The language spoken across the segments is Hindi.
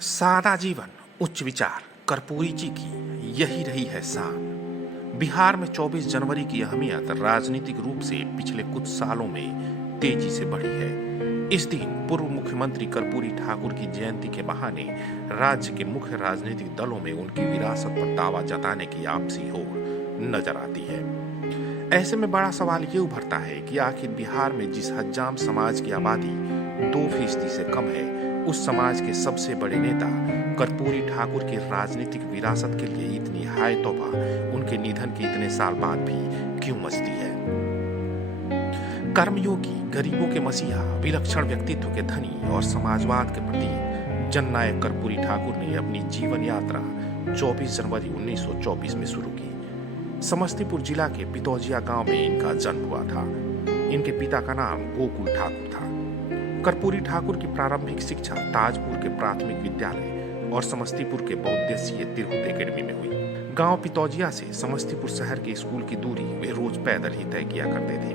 सादा जीवन उच्च विचार कर्पूरी जी की यही रही है शान। बिहार में 24 जनवरी की अहमियत राजनीतिक रूप से पिछले कुछ सालों में तेजी से बढ़ी है। इस दिन पूर्व मुख्यमंत्री कर्पूरी ठाकुर की जयंती के बहाने राज्य के मुख्य राजनीतिक दलों में उनकी विरासत पर दावा जताने की आपसी होड़ नजर आती है। ऐसे में बड़ा सवाल ये उभरता है कि आखिर बिहार में जिस हज्जाम समाज की आबादी 2% से कम है, उस समाज के सबसे बड़े नेता कर्पूरी ठाकुर की राजनीतिक विरासत के लिए इतनी हाय तौबा उनके निधन के इतने साल बाद भी क्यों मचती है। कर्मयोगी, गरीबों के मसीहा, विलक्षण व्यक्तित्व के धनी और समाजवाद के प्रतीक जननायक कर्पूरी ठाकुर ने अपनी जीवन यात्रा 24 जनवरी 1924 में शुरू की। समस्तीपुर जिला के पितौजिया गांव में इनका जन्म हुआ था। इनके पिता का नाम गोकुल ठाकुर था। कर्पूरी ठाकुर की प्रारंभिक शिक्षा ताजपुर के प्राथमिक विद्यालय और समस्तीपुर के बहुउद्देशीय तिरहुत एकेडमी में हुई। गांव पितौजिया से समस्तीपुर शहर के स्कूल की दूरी वे रोज पैदल ही तय किया करते थे।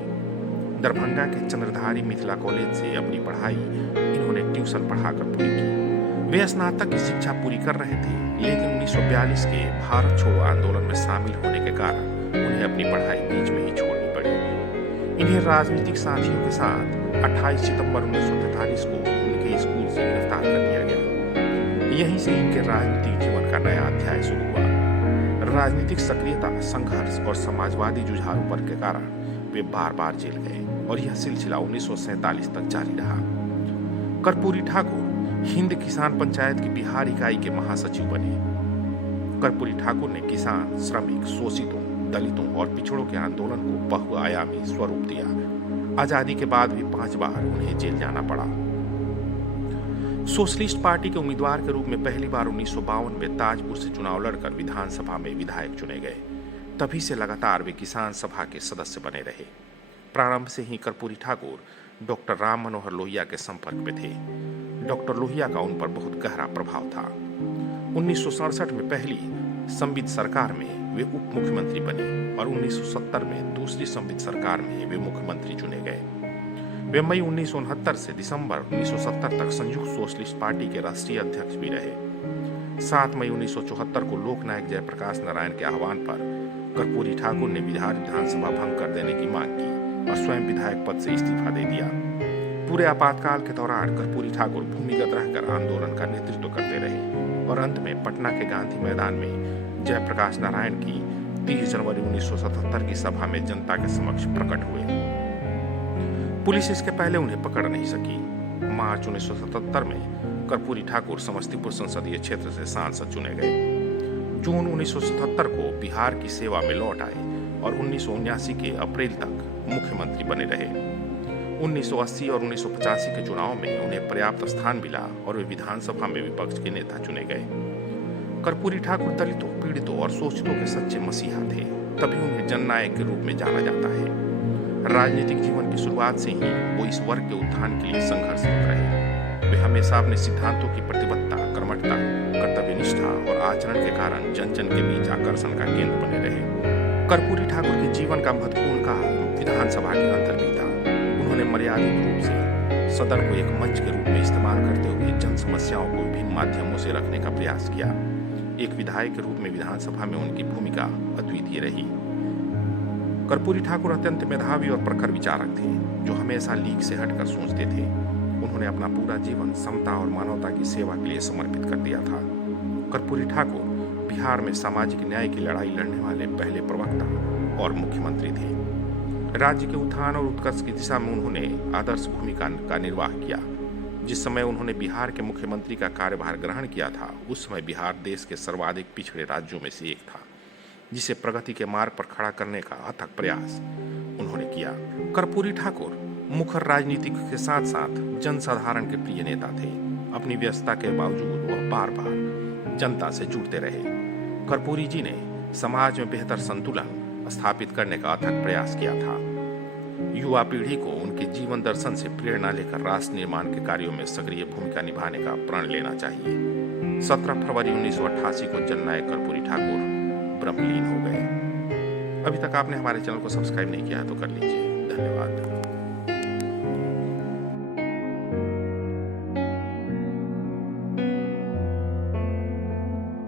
दरभंगा के चंद्रधारी मिथिला कॉलेज से अपनी पढ़ाई इन्होंने ट्यूशन पढ़ाकर पूरी की। वे स्नातक की शिक्षा पूरी कर रहे थे, लेकिन 1942 के भारत छोड़ो आंदोलन में शामिल होने के कारण उन्हें अपनी पढ़ाई बीच में ही छोड़नी पड़ी। इन्हें राजनीतिक साथियों के साथ 28 सितंबर 1943 को उनके स्कूल से गिरफ्तार कर लिया गया। यहीं से इनके राजनीतिक जीवन का नया अध्याय शुरू हुआ। राजनीतिक सक्रियता, संघर्ष और समाजवादी जुझारूपन के कारण वे बार बार जेल गए और यह सिलसिला 1947 तक जारी रहा। कर्पूरी ठाकुर हिंद किसान पंचायत की बिहार इकाई के महासचिव बने। कर्पूरी ठाकुर ने किसान, श्रमिक, शोषितों, दलितों और पिछड़ों के आंदोलन को बहुआयामी स्वरूप दिया। आजादी के बाद भी 5 बार उन्हें जेल जाना पड़ा। सोशलिस्ट पार्टी के उम्मीदवार के रूप में पहली बार 1952 में ताजपुर से चुनाव लड़कर विधानसभा में विधायक चुने गए। तभी से लगातार वे किसान सभा के सदस्य बने रहे। प्रारंभ से ही कर्पूरी ठाकुर डॉक्टर राम मनोहर लोहिया के संपर्क में थे। डॉक्टर लोहिया का उन पर बहुत गहरा प्रभाव था। 1967 में पहली संविद सरकार में वे उप मुख्यमंत्री बने और 1970 में दूसरी संविद सरकार में वे मुख्यमंत्री चुने गए। वे मई 1969 से दिसंबर 1970 तक संयुक्त सोशलिस्ट पार्टी के राष्ट्रीय अध्यक्ष भी रहे। 7 मई 1974 को लोकनायक जयप्रकाश नारायण के आह्वान पर कर्पूरी ठाकुर ने विधानसभा भंग कर देने की मांग की और स्वयं विधायक पद से इस्तीफा दे दिया। पूरे आपातकाल के दौरान कर्पूरी ठाकुर भूमिगत रहकर आंदोलन का नेतृत्व करते रहे और अंत में पटना के गांधी मैदान में जयप्रकाश नारायण की 30 जनवरी 1977 की सभा में जनता के समक्ष प्रकट हुए। पुलिस इसके पहले उन्हें पकड़ नहीं सकी। मार्च 1977 में कर्पूरी ठाकुर समस्तीपुर संसदीय क्षेत्र से सांसद चुने गए। जून 1977 को बिहार की सेवा में लौट आए और 1979 के अप्रैल तक मुख्यमंत्री बने रहे। 1980 और 1985 के चुनाव में उन्हें पर्याप्त स्थान मिला और वे विधानसभा में विपक्ष के नेता चुने गए। कर्पूरी ठाकुर दलितों, पीड़ितों और शोषितों के सच्चे मसीहा थे, तभी उन्हें जननायक के रूप में जाना जाता है। राजनीतिक जीवन की शुरुआत से ही वो इस वर्ग के उत्थान के लिए संघर्षरत रहे। वे हमेशा अपने सिद्धांतों की प्रतिबद्धता, कर्मठता, कर्तव्यनिष्ठा और आचरण के कारण जन जन के बीच आकर्षण का केंद्र बने रहे। कर्पूरी ठाकुर के जीवन का महत्वपूर्ण काल विधानसभा के अंदर बीता। उन्होंने मर्यादित रूप से सदन को एक मंच के रूप में इस्तेमाल करते हुए जन समस्याओं को विभिन्न माध्यमों से रखने का प्रयास किया। एक विधायक के रूप में विधानसभा में उनकी भूमिका अद्वितीय रही। कर्पूरी ठाकुर अत्यंत मेधावी और प्रखर विचारक थे, जो हमेशा लीक से हटकर सोचते थे। उन्होंने अपना पूरा जीवन समता और मानवता की सेवा के लिए समर्पित कर दिया था। कर्पूरी ठाकुर बिहार में सामाजिक न्याय की लड़ाई लड़ने वाले पहले प्रवक्ता और मुख्यमंत्री थे। राज्य के उत्थान और उत्कर्ष की दिशा में उन्होंने आदर्श भूमिका का निर्वाह किया। जिस समय उन्होंने बिहार के मुख्यमंत्री का कार्यभार ग्रहण किया था, उस समय बिहार देश के सर्वाधिक पिछड़े राज्यों में से एक था, जिसे प्रगति के मार्ग पर खड़ा करने का अथक प्रयास उन्होंने किया। कर्पूरी ठाकुर मुखर राजनीति के साथ साथ जनसाधारण के प्रिय नेता थे। अपनी व्यस्तता के बावजूद वह बार बार जनता से जुड़ते रहे। कर्पूरी जी ने समाज में बेहतर संतुलन स्थापित करने का अथक प्रयास किया था। युवा पीढ़ी को उनके जीवन दर्शन से प्रेरणा लेकर राष्ट्र निर्माण के कार्यों में सक्रिय भूमिका निभाने का प्रण लेना चाहिए। 17 फरवरी 1988 को जननायक कर्पूरी ठाकुर ब्रह्मलीन हो गए। अभी तक आपने हमारे चैनल को सब्सक्राइब नहीं किया तो कर लीजिए। धन्यवाद।